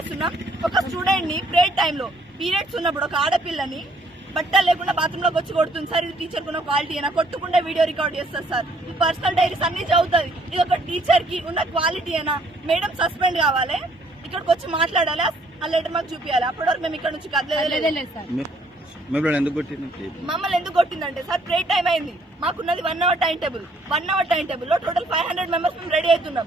చేస్తున్నాం. ఒక స్టూడెంట్ని ప్రేడ్ టైంలో పీరియడ్స్ ఉన్నప్పుడు ఒక ఆడపిల్లని బట్టలు లేకుండా బాత్రూమ్లోకి వచ్చి కొడుతుంది. సార్ ఇది టీచర్ కున్న క్వాలిటీ అయినా కొట్టుకుంటే వీడియో రికార్డ్ చేస్తారు సార్. ఈ పర్సనల్ డైరీస్ అన్ని చదువుతుంది. ఇది ఒక టీచర్కి ఉన్న క్వాలిటీ అయినా మేడం సస్పెండ్ కావాలి. ఇక్కడికి వచ్చి మాట్లాడాలి? ఆ లెటర్ మాకు చూపించాలి అప్పటి వరకు మేము ఇక్కడ నుంచి కదలేదు మిమ్మల్ని ఎందుకు కొట్టిన మమ్మల్ని ఎందుకు కొట్టిందంటే సార్ ప్రే టైం అయింది. మాకున్నది one hour time table one hour time టేబుల్లో టోటల్ ఫైవ్ హండ్రెడ్ మెంబర్స్ మేము రెడీ అవుతున్నాం.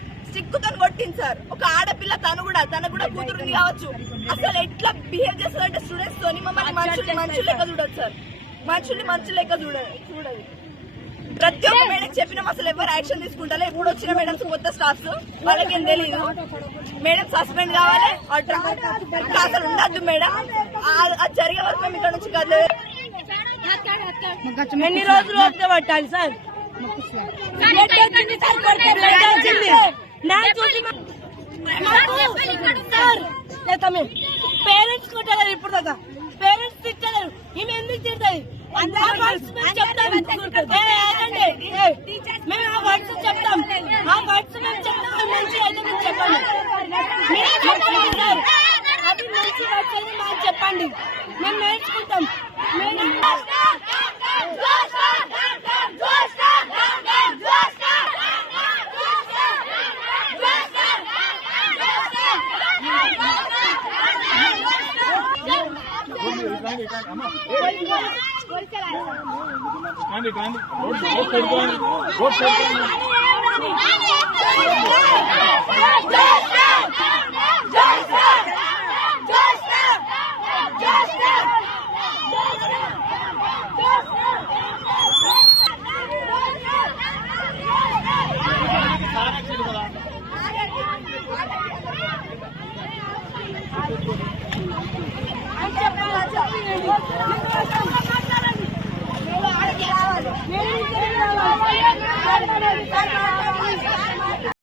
సిక్కుతో కొట్టింది సార్. ఒక ఆడపిల్ల తను కూడా తను కూడా కూతురుంది కావచ్చు. అసలు ఎట్లా బిహేవ్ చేస్తారంటే స్టూడెంట్స్ తోని మమ్మల్ని మనుషులు మనుషులు లెక్క చూడదు సార్. మనుషుల్ని మనుషులు లెక్క చూడదు చూడదు. ప్రతి ఒక్క మేడం చెప్పినాం అసలు ఎవరు యాక్షన్ తీసుకుంటారు? ఇప్పుడు వచ్చిన మేడమ్స్ కొత్త స్టాఫ్స్? వాళ్ళకేం తెలియదు మేడం సస్పెండ్ కావాలి అసలు ఉండద్దు మేడం. ఆ- అది జరిగే వరకు మేము ఇక్కడ నుంచి కదలేదు ఎన్ని రోజులు వస్తే పట్టాలి సార్? పేరెంట్స్ కొట్టలేరు ఇప్పుడు దాకా. పేరెంట్స్ తిట్టలేరు. ఈమె ఎందుకు తిడతాయి మేము ఆ వర్డ్స్ చెప్తాం. ఆ వర్డ్స్ మేము చెప్తాం. మంచి అయితే మేము చెప్పండి మీరు చెప్పండి. సార్ అవి మంచి వర్డ్స్ అయితే మాకు చెప్పండి. మేము నేర్చుకుంటాం. మేము కాండి కాండి కాండి రోడ్ సైడ్ కాండి రోడ్ సైడ్ Thank you.